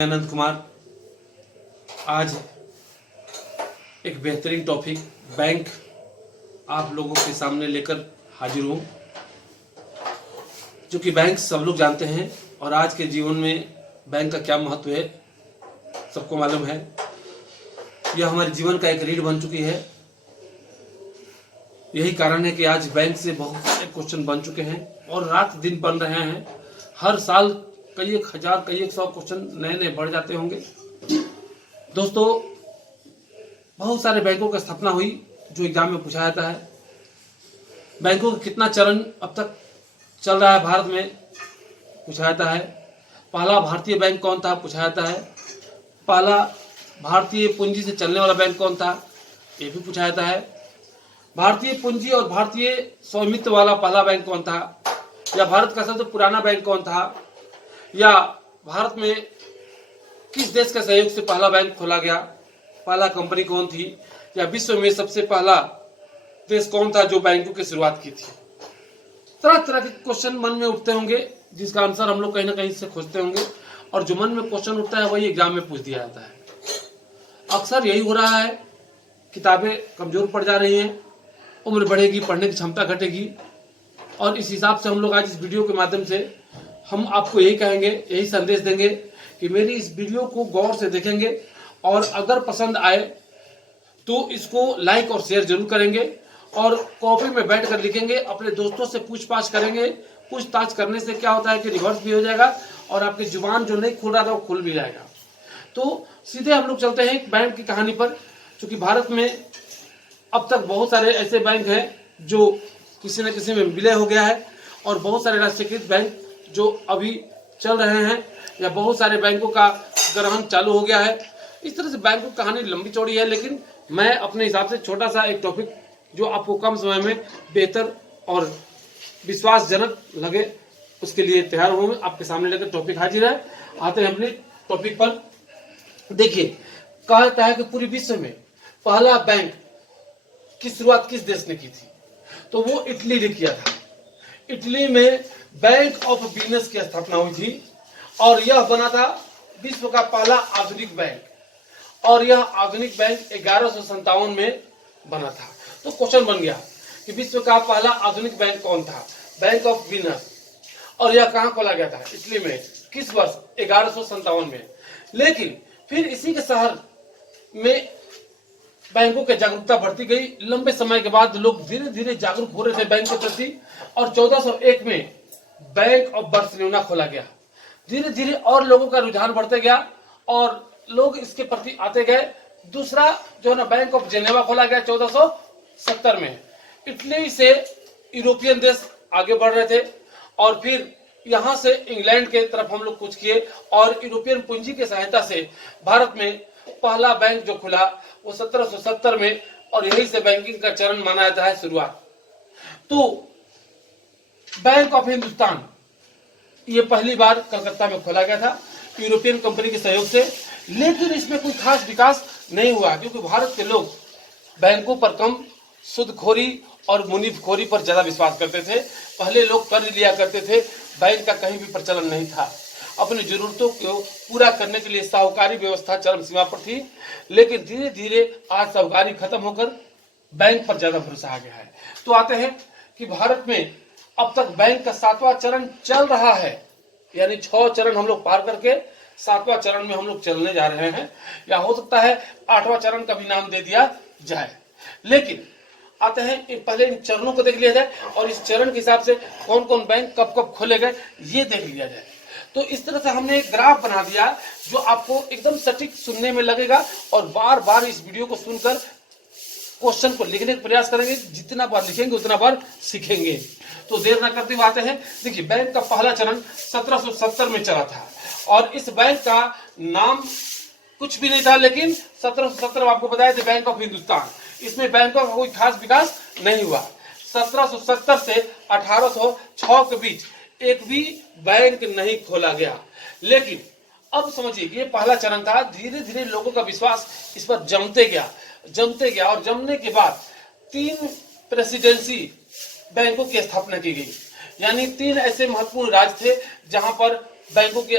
अनंत कुमार आज एक बेहतरीन टॉपिक बैंक आप लोगों के सामने लेकर हाजिर हूँ। जो कि बैंक सब लोग जानते हैं और आज के जीवन में बैंक का क्या महत्व है सबको मालूम है। यह हमारे जीवन का एक रीढ़ बन चुकी है। यही कारण है कि आज बैंक से बहुत सारे क्वेश्चन बन चुके हैं और रात दिन बन रहे हैं। हर साल कई एक हजार कई एक सौ क्वेश्चन नए नए बढ़ जाते होंगे। दोस्तों, बहुत सारे बैंकों की स्थापना हुई जो एग्जाम में पूछा जाता है। बैंकों का कितना चरण अब तक चल रहा है भारत में पूछा जाता है। पहला भारतीय बैंक कौन था पूछा जाता है। पहला भारतीय पूंजी से चलने वाला बैंक कौन था ये भी पूछा जाता है। भारतीय पूंजी और भारतीय स्वामित्व वाला पहला बैंक कौन था, या भारत का सबसे पुराना बैंक कौन था, या भारत में किस देश के सहयोग से पहला बैंक खोला गया, पहला कंपनी कौन थी, या विश्व में सबसे पहला देश कौन था जो बैंकों की शुरुआत की थी। तरह तरह के क्वेश्चन मन में उठते होंगे जिसका आंसर हम लोग कहीं ना कहीं से खोजते होंगे और जो मन में क्वेश्चन उठता है वही एग्जाम में पूछ दिया जाता है। अक्सर यही हो रहा है, किताबें कमजोर पड़ जा रही हैं, उम्र बढ़ेगी, पढ़ने की क्षमता घटेगी और इस हिसाब से हम लोग आज इस वीडियो के माध्यम से हम आपको यही कहेंगे, यही संदेश देंगे कि मेरी इस वीडियो को गौर से देखेंगे और अगर पसंद आए तो इसको लाइक और शेयर जरूर करेंगे और कॉपी में बैठ कर लिखेंगे, अपने दोस्तों से पूछताछ करेंगे। पूछताछ करने से क्या होता है कि रिवर्स भी हो जाएगा और आपकी जुबान जो नहीं खुल रहा था वो खुल भी जाएगा। तो सीधे हम लोग चलते हैं बैंक की कहानी पर। क्योंकि भारत में अब तक बहुत सारे ऐसे बैंक हैं जो किसी न किसी में विलय हो गया है और बहुत सारे राष्ट्रीयकृत बैंक जो अभी चल रहे हैं, या बहुत सारे बैंकों का ग्रहण चालू हो गया है। इस तरह से बैंकों की कहानी लंबी चौड़ी है, लेकिन मैं अपने हिसाब से छोटा सा एक टॉपिक जो आपको कम समय में बेहतर और विश्वासजनक लगे उसके लिए तैयार हूँ, आपके सामने लेकर टॉपिक हाजिर है। आते हैं अपने टॉपिक पर। देखिए, कहा जाता है कि पूरे विश्व में पहला बैंक की शुरुआत किस देश ने की थी, तो वो इटली ने किया था। इटली में बैंक ऑफ वीनस की स्थापना हुई थी और यह बना था विश्व का पहला आधुनिक बैंक और यह आधुनिक बैंक 1157 में बना था। तो क्वेश्चन बन गया कि विश्व का पहला आधुनिक बैंक कौन था, बैंक ऑफ वीनस, और यह कहां खोला गया था, इटली में, किस वर्ष, 1157 में। लेकिन फिर इसी के शहर में बैंकों की जागरूकता बढ़ती गई। लंबे समय के बाद लोग धीरे धीरे जागरूक हो रहे थे बैंक के प्रति और 1401 में बैंक ऑफ बार्सिलोना खोला गया। धीरे धीरे और लोगों का रुझान बढ़ते गया और लोग इसके प्रति आते गए। दूसरा जो है ना, बैंक ऑफ जेनेवा खोला गया 1470 में। इटली से यूरोपियन देश आगे बढ़ रहे थे और फिर यहां से इंग्लैंड के तरफ हम लोग कुछ किए और यूरोपियन पूंजी की सहायता से भारत में पहला बैंक जो खुला वो 1770 में, और यही से बैंकिंग का चरण माना जाता है शुरुआत। तो बैंक ऑफ हिंदुस्तान ये पहली बार कलकत्ता में खोला गया था यूरोपियन कंपनी के सहयोग से। लेकिन इसमें कोई खास विकास नहीं हुआ क्योंकि भारत के लोग बैंकों पर कम, सूदखोरी और मुनीफखोरी पर ज्यादा विश्वास करते थे। पहले लोग कर्ज लिया करते थे, बैंक का कहीं भी प्रचलन नहीं था। अपनी जरूरतों को पूरा करने के लिए साहूकारी व्यवस्था चरम सीमा पर थी। लेकिन धीरे धीरे आज साहूकारी खत्म होकर बैंक पर ज्यादा भरोसा आ गया है। तो आते हैं कि भारत में अब तक बैंक का 7वां चरण चल रहा है, यानी 6 चरण हम लोग पार करके 7वां चरण में हम लोग चलने जा रहे हैं, या हो सकता है 8वां चरण का भी नाम दे दिया जाए। लेकिन आते हैं पहले इन चरणों को देख लिया जाए और इस चरण के हिसाब से कौन कौन बैंक कब कब खोले गए ये देख लिया जाए। तो इस तरह से हमने एक ग्राफ बना दिया जो आपको एकदम सटीक सुनने में लगेगा और बार बार इस वीडियो को सुनकर क्वेश्चन को लिखने का प्रयास करेंगे। जितना बार लिखेंगे उतना बार सीखेंगे। तो देर न करते हुए आते हैं। देखिए, बैंक का पहला चरण 1770 में चला था और इस बैंक का नाम कुछ भी नहीं था, लेकिन 1770 आपको बताया था बैंक ऑफ हिंदुस्तान। इसमें बैंकों का कोई खास विकास नहीं हुआ। 1770 से 1806 के बीच एक भी बैंक नहीं खोला गया। लेकिन अब समझिए ये पहला चरण था। धीरे धीरे लोगों का विश्वास इस पर जमते गया और जमने के बाद 3 प्रेसिडेंसी बैंकों की स्थापना की गई। यानी 3 ऐसे महत्वपूर्ण राज्य थे जहां पर बैंकों की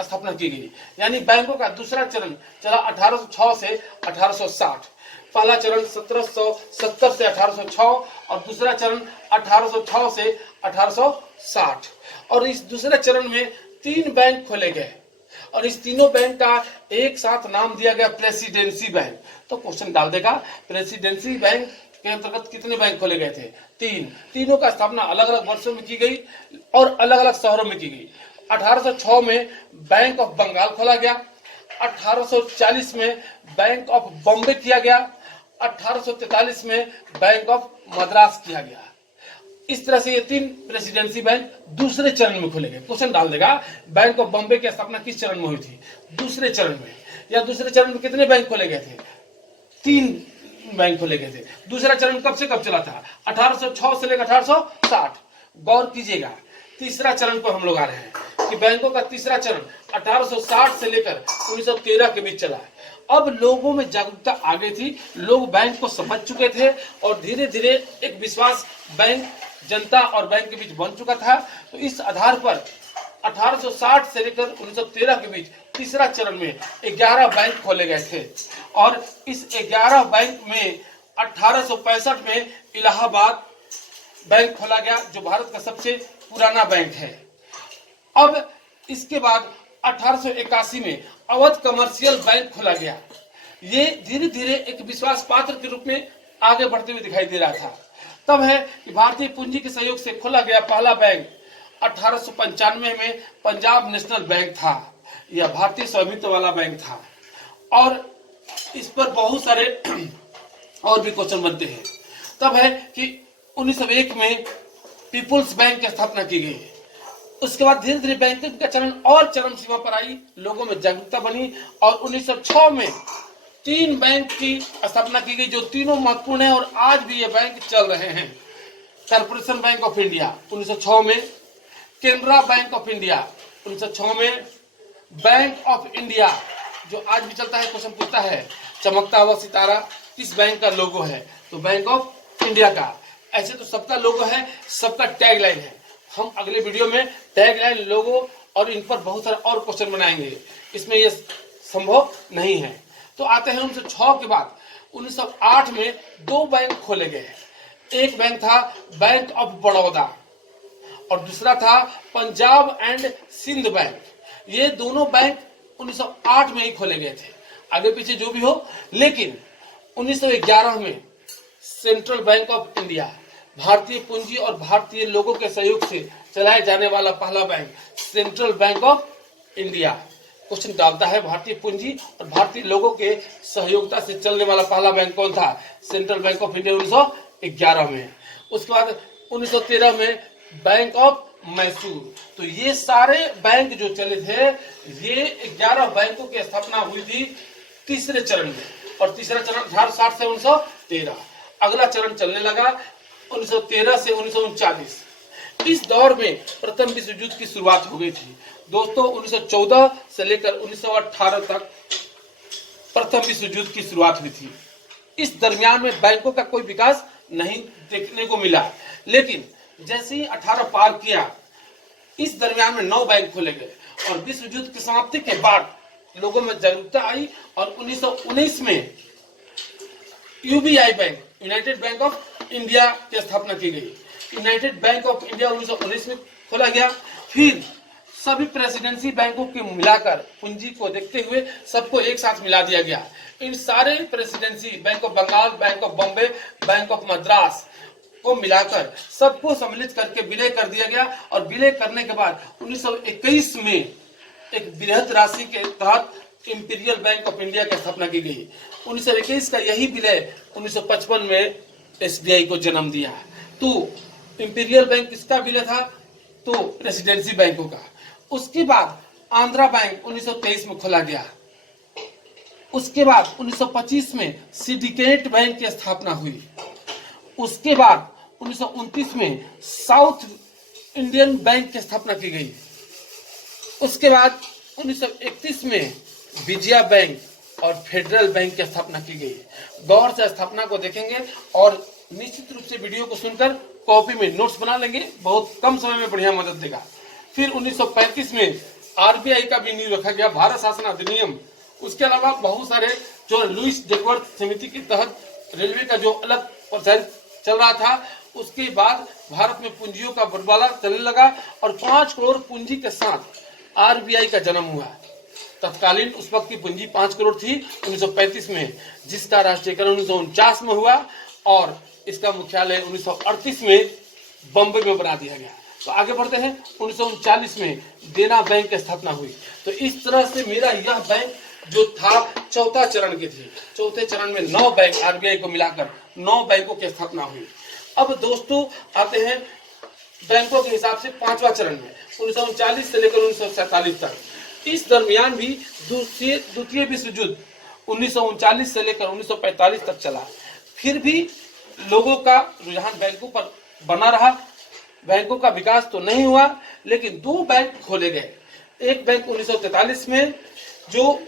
स्थापना की गई। यानी बैंकों का दूसरा चरण चला 1806 से 1860। पहला चरण 1770 से 1806 और दूसरा चरण 1806 से 1860। और इस दूसरे चरण में 3 बैंक खोले गए और इस तीनों बैंक का एक साथ नाम दिया गया प्रेसिडेंसी बैंक। तो क्वेश्चन डाल देगा, प्रेसिडेंसी बैंक के अंतर्गत कितने बैंक खोले गए थे? 3। तीनों का स्थापना अलग अलग वर्षों में की गई और अलग अलग शहरों में की गई। 1806 में बैंक ऑफ बंगाल खोला गया, 1840 में बैंक ऑफ बॉम्बे किया गया, 1843 में बैंक ऑफ मद्रास किया गया। इस तरह से ये 3 प्रेसिडेंसी बैंक दूसरे चरण में खोले गए। क्वेश्चन डाल देगा, बैंक ऑफ बॉम्बे की स्थापना किस चरण में हुई थी? दूसरे चरण में। या दूसरे चरण में कितने बैंक खोले गए थे? 3 बैंक खोले गए थे। दूसरा चरण कब से कब चला था? 1806 से लेकर 1860। गौर कीजिएगा, तीसरा चरण पर हम लोग आ रहे हैं कि बैंकों का तीसरा चरण 1860 से लेकर 1913 के बीच चला है। अब लोगों में जागरूकता आ गई थी, लोग बैंक को समझ चुके थे और धीरे धीरे एक विश्वास बैंक, जनता और बैंक के बीच बन चुका था। तो इस आधार पर 1860 से लेकर 1913 के बीच तीसरा चरण में 11 बैंक खोले गए थे और इस 11 बैंक में 1865 में इलाहाबाद बैंक खोला गया, जो भारत का सबसे पुराना बैंक है। अब इसके बाद 1881 में अवध कमर्शियल बैंक खोला गया। ये धीरे धीरे एक विश्वास पात्र के रूप में आगे बढ़ते हुए दिखाई दे रहा था। तब है कि भारतीय पूंजी के सहयोग से खोला गया पहला बैंक 1895 में पंजाब नेशनल बैंक था। यह भारतीय स्वामित्व वाला बैंक था और इस पर बहुत सारे और भी क्वेश्चन बनते हैं। तब है कि 1901 में पीपुल्स बैंक की स्थापना की गई। उसके बाद धीरे धीरे बैंकिंग का चरण और चरम सीमा पर आई, लोगों में जागरूकता बनी और 1906 में 3 बैंक की स्थापना की गई, जो तीनों महत्वपूर्ण है और आज भी ये बैंक चल रहे हैं। कॉर्पोरेशन बैंक ऑफ इंडिया 1906 में, केनरा बैंक ऑफ इंडिया 1906 में, बैंक ऑफ इंडिया जो आज भी चलता है, क्वेश्चन पूछता है चमकता हुआ सितारा किस बैंक का लोगो है? तो बैंक ऑफ इंडिया का। ऐसे तो सबका लोगो है, सबका टैगलाइन है। हम अगले वीडियो में टैगलाइन, लोगो और इन पर बहुत सारे और क्वेश्चन बनाएंगे, इसमें यह संभव नहीं है। तो आते हैं 1906 के बाद 1908 में 2 बैंक खोले गए। एक बैंक था बैंक ऑफ बड़ौदा और दूसरा था पंजाब एंड सिंध बैंक। ये दोनों बैंक 1908 में ही खोले गए थे, आगे पीछे जो भी हो। लेकिन 1911 में सेंट्रल बैंक ऑफ इंडिया, भारतीय पूंजी और भारतीय लोगों के सहयोग से चलाए जाने वाला पहला bank central bank of India. Question डालता है, भारतीय पूंजी और भारतीय लोगों के सहयोगिता से चलने वाला पहला बैंक कौन था? सेंट्रल बैंक ऑफ इंडिया 1911 में। उसके बाद 1913 में बैंक ऑफ मैसूर। तो ये सारे बैंक जो चले थे, ये 11 बैंकों की स्थापना हुई थी तीसरे चरण में और तीसरा चरण 1860 से 1913। अगला चरण चलने लगा 1913 से 1939। इस दौर में प्रथम विश्व युद्ध की शुरुआत हो गई थी। दोस्तों 1914 से लेकर 1918 तक प्रथम विश्व युद्ध की शुरुआत हुई थी। इस दरमियान में बैंकों का कोई विकास नहीं देखने को मिला, लेकिन जैसे ही 18 पार किया, इस दरमियान में 9 बैंक खोले गए और विश्व युद्ध की समाप्ति के बाद लोगों में जागरूकता आई और 1919 में UBI bank, United bank of India की स्थापना की गई। यूनाइटेड बैंक ऑफ इंडिया 1919 में खोला गया। फिर सभी प्रेसिडेंसी बैंकों के मिलाकर पूंजी को देखते हुए सबको एक साथ मिला दिया गया। इन सारे presidency, bank of Bengal, bank of Bombay, bank of Madras को मिलाकर सबको सम्मिलित करके विलय कर दिया गया और विलय करने के बाद 1921 में एक बृहद राशि के तहत इंपीरियल बैंक ऑफ इंडिया की स्थापना की गई। 1921 का यही विलय 1955 में एसबीआई को जन्म दिया। तो इंपीरियल बैंक किसका विलय था? तो रेसिडेंसी बैंकों का। उसके बाद आंध्रा बैंक 1923 में खोला गया। उसके बाद 1925 में सिंडिकेट बैंक की स्थापना हुई। उसके बाद 1929 में साउथ इंडियन बैंक की स्थापना की गई। उसके बाद 1931 में विजया बैंक और फेडरल बैंक की स्थापना की गई। गौर से स्थापना को देखेंगे और निश्चित रूप से वीडियो को सुनकर कॉपी में नोट्स बना लेंगे, बहुत कम समय में बढ़िया मदद देगा। फिर 1935 में आरबीआई का भी नींव रखा गया, भारत शासन अधिनियम। उसके अलावा बहुत सारे जो लुईस डेकवर्थ समिति के तहत रेलवे का जो अलग प्रोसेस चल रहा था, उसके बाद भारत में पूंजियों का बंटवारा चलने लगा और 5 करोड़ पूंजी के साथ आरबीआई का जन्म हुआ। तत्कालीन उस वक्त की पूंजी 5 करोड़ थी 1935 में, जिसका राष्ट्रीयकरण 1949 में हुआ और इसका मुख्यालय 1938 में बम्बई में बना दिया गया। तो आगे बढ़ते हैं, 1939 में देना बैंक की स्थापना हुई। तो इस तरह से मेरा यह बैंक जो था चौथा चरण के थे। चौथे चरण में 9 बैंक, आरबीआई को मिलाकर 9 बैंकों की स्थापना हुई। अब दोस्तों आते हैं बैंकों के हिसाब से 5वां चरण में 1939 से लेकर 1947 तक। इस दरमियान भी द्वितीय विश्व युद्ध 1939 से लेकर 1945 तक चला। फिर भी लोगों का रुझान बैंकों पर बना रहा। बैंकों का विकास तो नहीं हुआ, लेकिन 2 बैंक खोले गए। एक बैंक 1943 में जो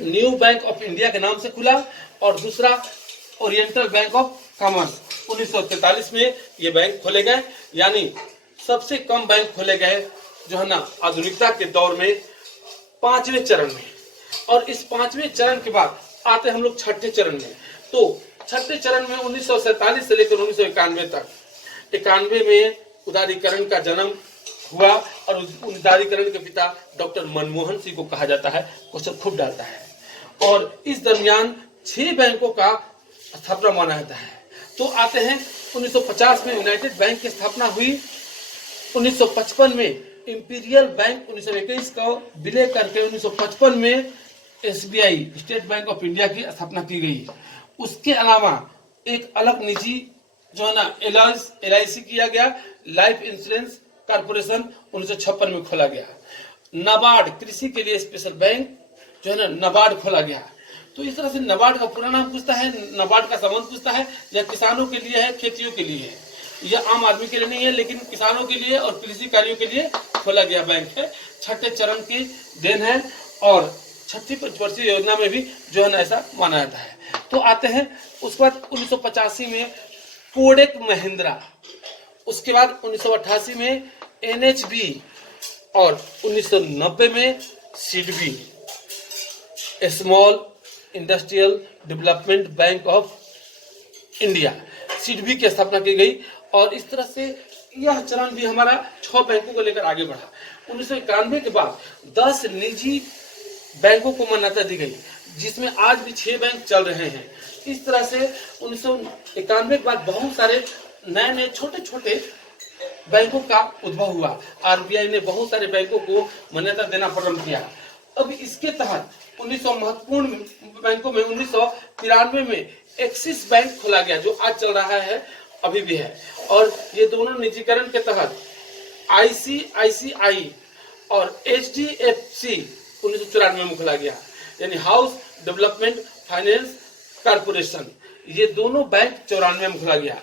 न्यू बैंक ऑफ इंडिया के नाम से खुला और दूसरा ओरिएंटल बैंक ऑफ कॉमर्स 1943 में ये बैंक खोले गए। यानी सबसे कम बैंक खोले गए जो है ना आधुनिकता के दौर में 5वें चरण में। और इस 5वें चरण के बाद आते हम लोग 6ठे चरण में। तो 6ठे चरण में 1947 से लेकर 1991 तक, 91 में उदारीकरण का जन्म हुआ और उदारीकरण के पिता डॉक्टर मनमोहन सिंह को कहा जाता है। क्वेश्चन खूब डालता है। और इस दरमियान 6 बैंकों का स्थापना माना जाता है। तो आते हैं 1950 में यूनाइटेड बैंक की स्थापना हुई। 1955 में इंपीरियल बैंक 1921 का विलय करके 1955 में SBI state bank of India की स्थापना की गई। उसके अलावा एक अलग निजी जो है ना एलआईसी किया गया, लाइफ इंश्योरेंस कॉर्पोरेशन 1956 में खोला गया। नाबार्ड कृषि के लिए स्पेशल बैंक जो है ना नाबार्ड खोला गया। तो इस तरह से नाबार्ड का पूरा नाम पूछता है, नाबार्ड का संबंध पूछता है, या किसानों के लिए है, खेतियों के लिए है, यह आम आदमी के लिए नहीं है, लेकिन किसानों के लिए और कृषि कार्यों के लिए खोला गया बैंक है। 6ठे चरण की देन है और 6ठी पंचवर्षीय योजना में भी जो है ना ऐसा माना जाता है। तो आते हैं उसके बाद 1985 में कोडेक महिंद्रा, उसके बाद 1988 में एनएचबी और 1990 में SIDBI small industrial development bank of India SIDBI की स्थापना की गई। और इस तरह से यह चरण भी हमारा 6 बैंकों को लेकर आगे बढ़ा। 1991 के बाद 10 निजी बैंकों को मान्यता दी गई, जिसमें आज भी 6 बैंक चल रहे हैं। इस तरह से 1991 के बाद बहुत सारे नए नए छोटे छोटे बैंकों का उद्भव हुआ। आरबीआई ने बहुत सारे बैंकों को मान्यता देना प्रारंभ किया। अब इसके तहत 1900 महत्वपूर्ण बैंकों में 1993 में एक्सिस बैंक खोला गया, जो आज चल रहा है, अभी भी है। और ये दोनों निजीकरण के तहत आईसीआईसीआई और एचडीएफसी 1994 में खोला गया, यानी हाउस डेवलपमेंट फाइनेंस कॉर्पोरेशन। ये दोनों बैंक 94 में खोला गया,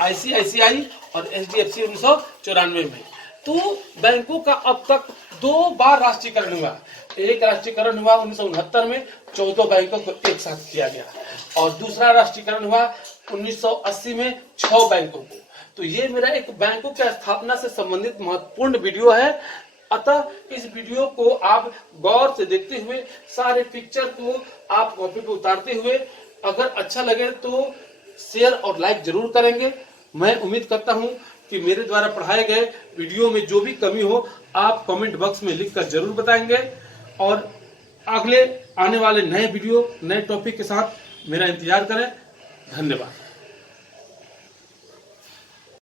आईसीआईसीआई और एचडीएफसी 1994 में। तो बैंकों का अब तक 2 बार राष्ट्रीयकरण हुआ। एक राष्ट्रीयकरण हुआ 1969 में 14 बैंकों को एक साथ किया गया, और दूसरा राष्ट्रीयकरण हुआ 1980 में 6 बैंकों को। तो ये मेरा एक बैंकों की स्थापना से संबंधित महत्वपूर्ण वीडियो है। अतः इस वीडियो को आप गौर से देखते हुए, सारे पिक्चर को आप कॉपी पे उतारते हुए, अगर अच्छा लगे तो शेयर और लाइक जरूर करेंगे। मैं उम्मीद करता हूं कि मेरे द्वारा पढ़ाए गए वीडियो में जो भी कमी हो आप कमेंट बॉक्स में लिखकर जरूर बताएंगे। और अगले आने वाले नए वीडियो, नए टॉपिक के साथ मेरा इंतजार करें। धन्यवाद।